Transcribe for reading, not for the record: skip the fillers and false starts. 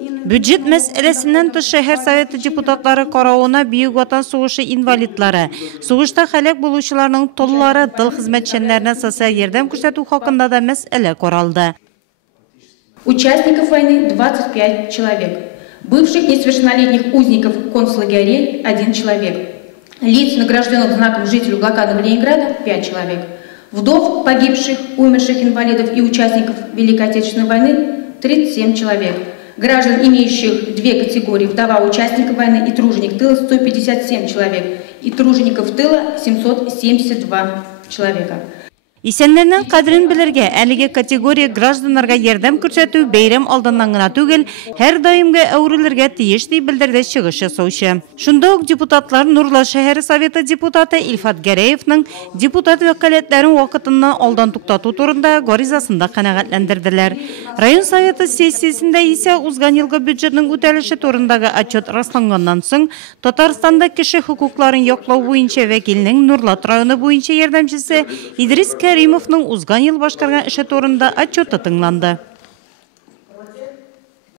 Бюджет мәсьәләсеннән тыш шәһәр советы депутатлары карауына Бөек Ватан сугышы инвалидлары, сугышта һәлак булучыларның толлары, тыл хезмәтчәннәренә социаль ярдәм күрсәтү хакында да мәсьәлә каралды. Участников войны 25 человек. Бывших несовершеннолетних узников концлагерей 1 человек. Лиц, награжденных знаком жителю блокадного Ленинграда 5 человек. Вдов погибших, умерших инвалидов и участников Великой Отечественной войны 37 человек. Граждан, имеющих две категории, вдова участника войны и труженик тыла 157 человек. И тружеников тыла 772 человека. Исәннәрнең кадерен белергә, әлеге категория гражданнарга ярдәм күрсәтү бәйрәм алдыннан гына түгел, һәр даимгә әверелергә тиеш дип белдерде чыгыш ясаучы. Шунда ук депутатлар Нурлы шәһәре советы депутаты Илфат Гәрәевның депутат вәкаләтләрен вакытыннан алдан туктату турында гаризасында канәгатьләндерделәр. Район советы сессиясендә исә узган елгы бюджетның үтәлеше турындагы отчет расланганнан соң Татарстанда кеше хукукларын яклау буенча вәкилнең Нурлат районы буенча ярдәмчесе Идрис Кәримовның узган ел башкарган эше турында отчеты тыңланды.